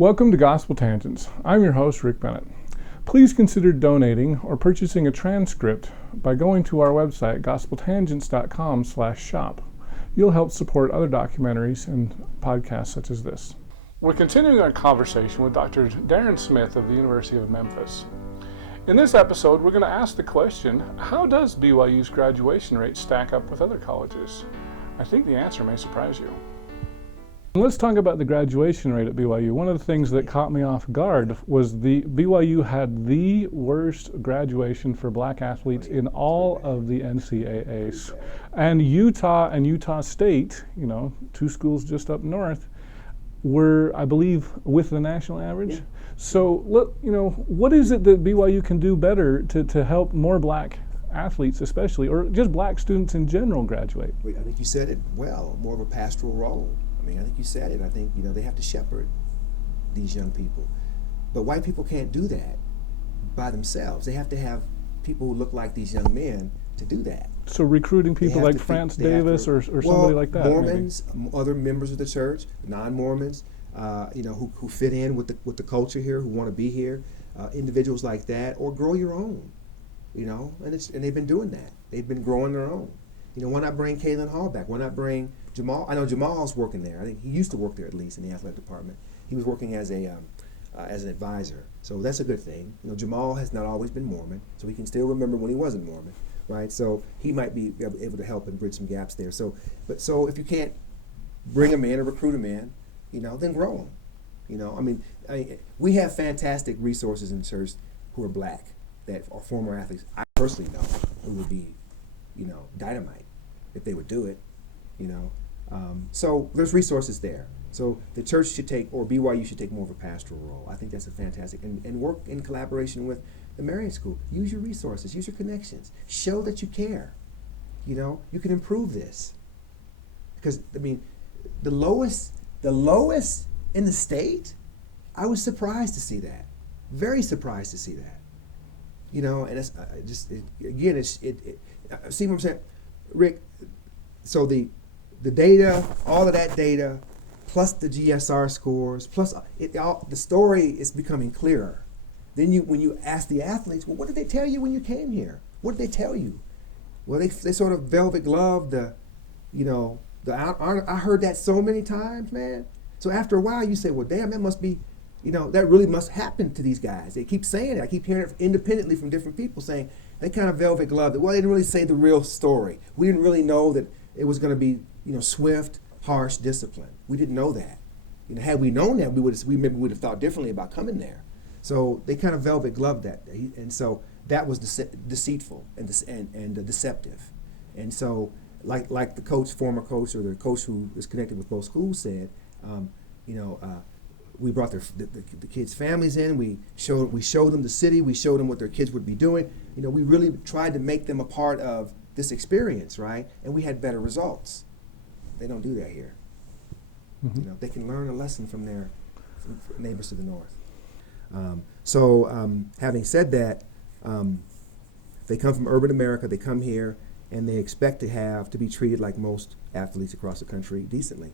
Welcome to Gospel Tangents. I'm your host, Rick Bennett. Please consider donating or purchasing a transcript by going to our website, gospeltangents.com/shop. You'll help support other documentaries and podcasts such as this. We're continuing our conversation with Dr. Darron Smith of the University of Memphis. In this episode, we're going to ask the question, how does BYU's graduation rate stack up with other colleges? I think the answer may surprise you. Let's talk about the graduation rate at BYU. One of the things that caught me off guard was the BYU had the worst graduation for black athletes in all of the NCAAs. And Utah State, two schools just up north, were, I believe, with the national average. Yeah. So, what is it that BYU can do better to help more black athletes especially, or just black students in general, graduate? I think you said it well, more of a pastoral role. I think you said it. I think, they have to shepherd these young people. But white people can't do that by themselves. They have to have people who look like these young men to do that. So recruiting people like France Davis or somebody like that. Mormons, other members of the church, non-Mormons, who fit in with the culture here, who want to be here, individuals like that, or grow your own, and they've been doing that. They've been growing their own. Why not bring Kalen Hall back? Why not bring Jamal? I know Jamal's working there. I think he used to work there, at least in the athletic department. He was working as an advisor, so that's a good thing. Jamal has not always been Mormon, so he can still remember when he wasn't Mormon, right? So he might be able to help and bridge some gaps there. So if you can't bring them in or recruit them in, then grow them. We have fantastic resources in the church who are black that are former athletes. I personally know who would be, dynamite if they would do it. So there's resources there. So the church should take, or BYU should take more of a pastoral role. I think that's a fantastic, and work in collaboration with the Marian School. Use your resources, use your connections. Show that you care. You can improve this. Because, the lowest in the state, I was surprised to see that. Very surprised to see that. And it's see what I'm saying? Rick, so the data, all of that data, plus the GSR scores, plus the story is becoming clearer. Then when you ask the athletes, well, what did they tell you when you came here? What did they tell you? Well, they sort of velvet gloved I heard that so many times, man. So after a while, you say, well, damn, that must be, that really must happen to these guys. They keep saying it. I keep hearing it independently from different people saying they kind of velvet gloved it. Well, they didn't really say the real story. We didn't really know that it was going to be, swift, harsh discipline. We didn't know that. Had we known that, we maybe would have thought differently about coming there. So they kind of velvet gloved that, and so that was deceitful and deceptive. And so, like the former coach, or the coach who is connected with both schools said, we brought the kids' families in. We showed them the city. We showed them what their kids would be doing. We really tried to make them a part of this experience, right? And we had better results. They don't do that here. Mm-hmm. They can learn a lesson from their neighbors to the north. Having said that, they come from urban America. They come here and they expect to be treated like most athletes across the country decently,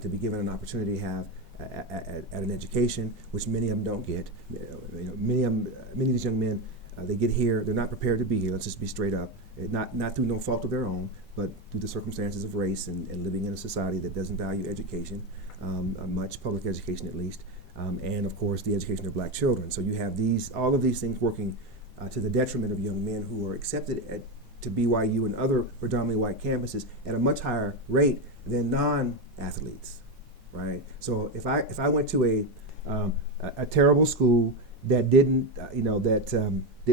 to be given an opportunity to have at an education, which many of them don't get. Many of these young men, they get here, they're not prepared to be here. Let's just be straight up. Not through no fault of their own, but through the circumstances of race and living in a society that doesn't value education, much public education at least, and of course the education of black children. So you have all of these things working to the detriment of young men who are accepted to BYU and other predominantly white campuses at a much higher rate than non-athletes. Right. So if I went to a terrible school that didn't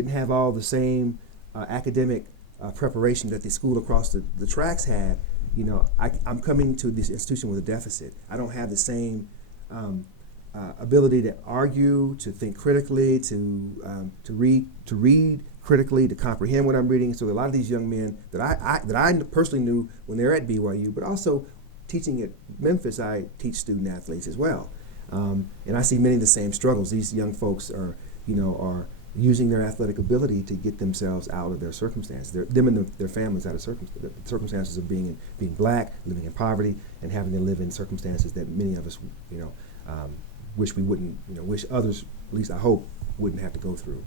have all the same academic preparation that the school across the tracks had, I'm coming to this institution with a deficit. I don't have the same ability to argue, to think critically, to read critically, to comprehend what I'm reading. So a lot of these young men that I personally knew when they're at BYU, but also teaching at Memphis, I teach student athletes as well, and I see many of the same struggles. These young folks are using their athletic ability to get themselves out of their circumstances, them and their families out of circumstances of being black, living in poverty, and having to live in circumstances that many of us, wish we wouldn't, wish others, at least I hope, wouldn't have to go through.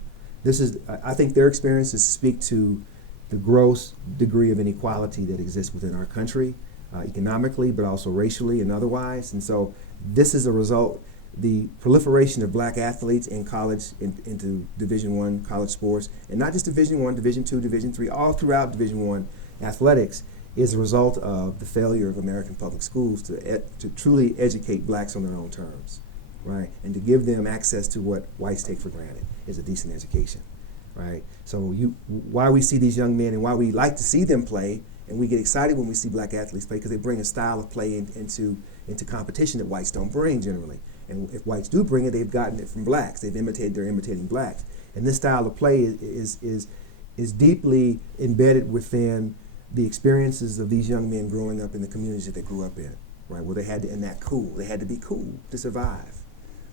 I think their experiences speak to the gross degree of inequality that exists within our country, economically, but also racially and otherwise. And so this is a result, the proliferation of black athletes in college, into Division I college sports, and not just Division I, Division II, Division III, all throughout Division I athletics, is a result of the failure of American public schools to truly educate blacks on their own terms, right? And to give them access to what whites take for granted is a decent education, right? So why we see these young men and why we like to see them play, and we get excited when we see black athletes play, because they bring a style of play into competition that whites don't bring generally. And if whites do bring it, they've gotten it from blacks. They're imitating blacks. And this style of play is deeply embedded within the experiences of these young men growing up in the communities that they grew up in, right? Where they had to, and that cool, they had to be cool to survive,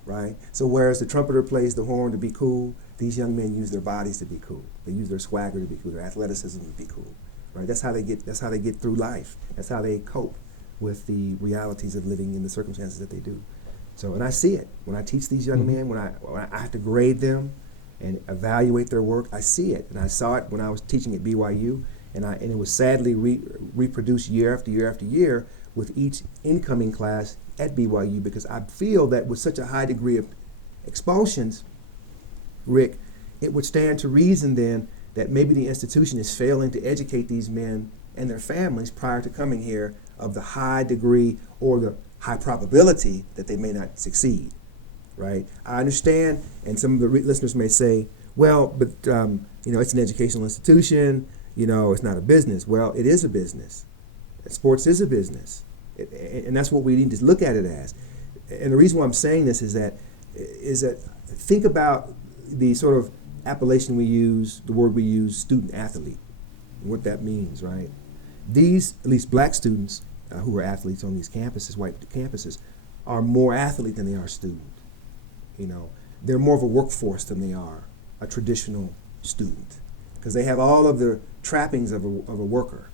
right? So whereas the trumpeter plays the horn to be cool, these young men use their bodies to be cool. They use their swagger to be cool, their athleticism to be cool, right? That's how they get through life. That's how they cope with the realities of living in the circumstances that they do. So, and I see it when I teach these young men, when I have to grade them and evaluate their work, I see it. And I saw it when I was teaching at BYU. And it was sadly reproduced year after year after year with each incoming class at BYU, because I feel that with such a high degree of expulsions, Rick, it would stand to reason then that maybe the institution is failing to educate these men and their families prior to coming here of the high degree or the high probability that they may not succeed, right? I understand, and some of the listeners may say, well, but it's an educational institution, it's not a business. Well, it is a business. Sports is a business. And that's what we need to look at it as. And the reason why I'm saying this is that think about the sort of appellation we use, the word we use, student athlete, and what that means, right? These, at least black students who are athletes on these campuses, white campuses, are more athlete than they are student. They're more of a workforce than they are a traditional student, because they have all of the trappings of a worker.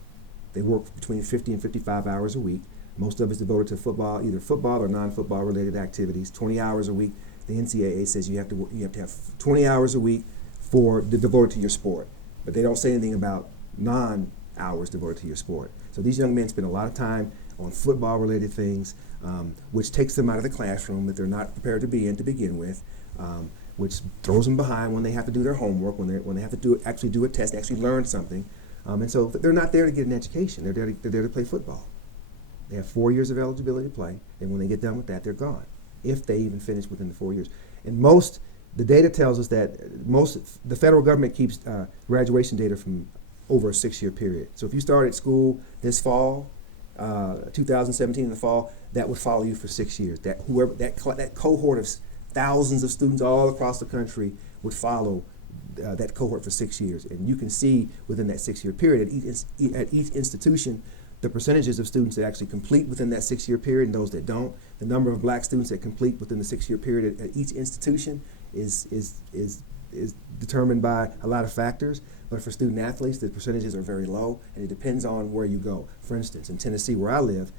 They work between 50 and 55 hours a week. Most of it's devoted to football, either football or non-football related activities. 20 hours a week. The NCAA says you have to have 20 hours a week devoted to your sport, but they don't say anything about non-hours devoted to your sport. So these young men spend a lot of time on football related things, which takes them out of the classroom that they're not prepared to be in to begin with. Which throws them behind when they have to do their homework, when they have to actually do a test, actually learn something. And so they're not there to get an education. They're there to play football. They have 4 years of eligibility to play, and when they get done with that, they're gone, if they even finish within the 4 years. And the data tells us that the federal government keeps graduation data from over a 6-year period. So if you started school this fall, 2017 in the fall, that would follow you for 6 years. That cohort of thousands of students all across the country would follow that cohort for 6 years. And you can see within that 6-year period at each institution the percentages of students that actually complete within that 6-year period and those that don't. The number of black students that complete within the 6-year period at each institution is determined by a lot of factors. But for student athletes, the percentages are very low, and it depends on where you go. For instance, in Tennessee, where I live,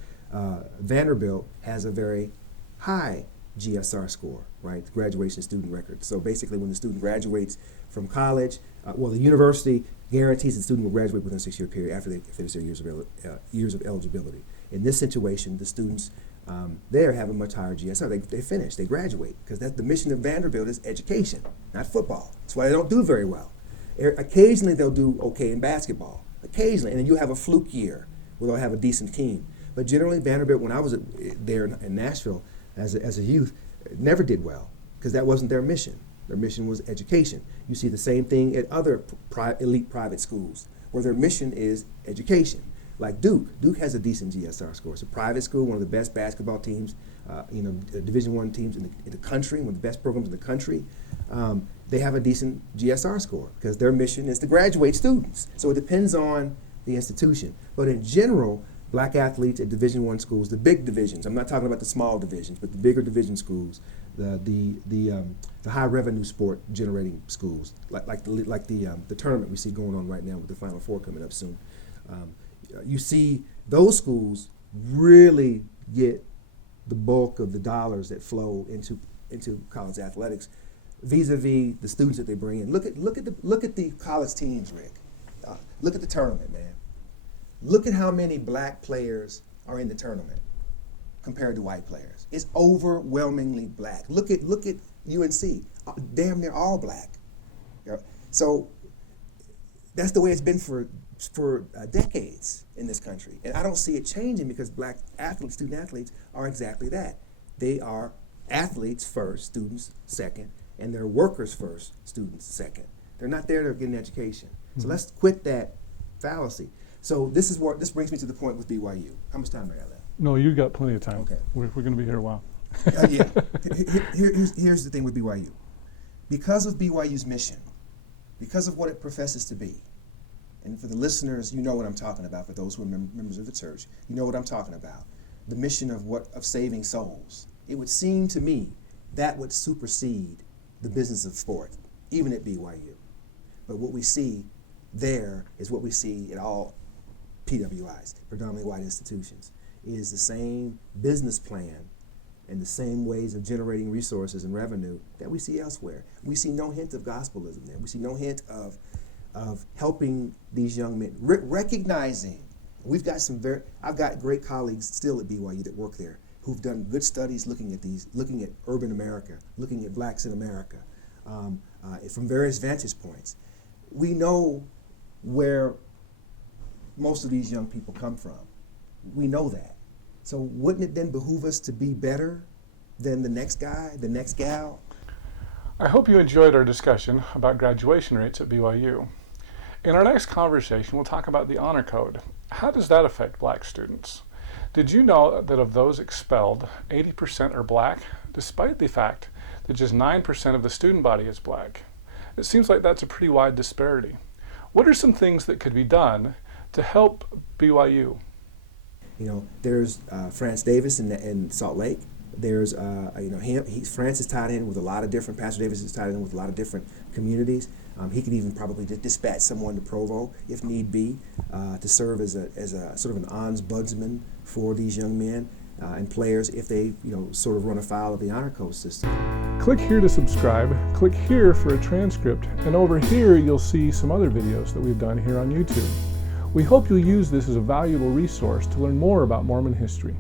Vanderbilt has a very high GSR score, right? Graduation student record. So basically, when the student graduates from college, the university guarantees the student will graduate within a 6-year period after they finish their years of eligibility. In this situation, the students there have a much higher GSR. They finish, they graduate, because that's the mission of Vanderbilt is education, not football. That's why they don't do very well. Occasionally, they'll do okay in basketball. Occasionally, and then you have a fluke year where they'll have a decent team. But generally, Vanderbilt, when I was there in Nashville as a youth, never did well, because that wasn't their mission. Their mission was education. You see the same thing at other elite private schools, where their mission is education. Like Duke. Duke has a decent GSR score. It's a private school, one of the best basketball teams, Division I teams in the country, one of the best programs in the country. They have a decent GSR score because their mission is to graduate students. So it depends on the institution. But in general, black athletes at Division I schools, the big divisions, I'm not talking about the small divisions, but the bigger division schools, the high revenue sport generating schools, like the tournament we see going on right now with the Final Four coming up soon. You see those schools really get the bulk of the dollars that flow into college athletics, vis-a-vis the students that they bring in. Look at the college teams, Rick. Look at the tournament, man. Look at how many black players are in the tournament compared to white players. It's overwhelmingly black. Look at UNC. Damn near all black. So that's the way it's been for decades in this country. And I don't see it changing, because black athletes, student athletes, are exactly that. They are athletes first, students second, and they're workers first, students second. They're not there to get an education. Mm-hmm. So let's quit that fallacy. So this brings me to the point with BYU. How much time do I got left? No, you got plenty of time. Okay. We're going to be here a while. Yeah. Here's the thing with BYU. Because of BYU's mission, because of what it professes to be, and for the listeners, you know what I'm talking about. For those who are members of the church, you know what I'm talking about. The mission of saving souls. It would seem to me that would supersede the business of sport, even at BYU. But what we see there is what we see at all PWIs, predominantly white institutions, is the same business plan and the same ways of generating resources and revenue that we see elsewhere. We see no hint of gospelism there. We see no hint of helping these young men, recognizing. I've got great colleagues still at BYU that work there who've done good studies looking at urban America, looking at blacks in America, from various vantage points. We know where most of these young people come from. We know that. So wouldn't it then behoove us to be better than the next guy, the next gal? I hope you enjoyed our discussion about graduation rates at BYU. In our next conversation, we'll talk about the honor code. How does that affect black students? Did you know that of those expelled, 80% are black, despite the fact that just 9% of the student body is black? It seems like that's a pretty wide disparity. What are some things that could be done to help BYU? There's France Davis in Salt Lake. There's France is tied in with a lot of different. Pastor Davis is tied in with a lot of different communities. He could even probably dispatch someone to Provo if need be to serve as a sort of an ombudsman for these young men and players if they sort of run afoul of the honor code system. Click here to subscribe. Click here for a transcript, and over here you'll see some other videos that we've done here on YouTube. We hope you'll use this as a valuable resource to learn more about Mormon history.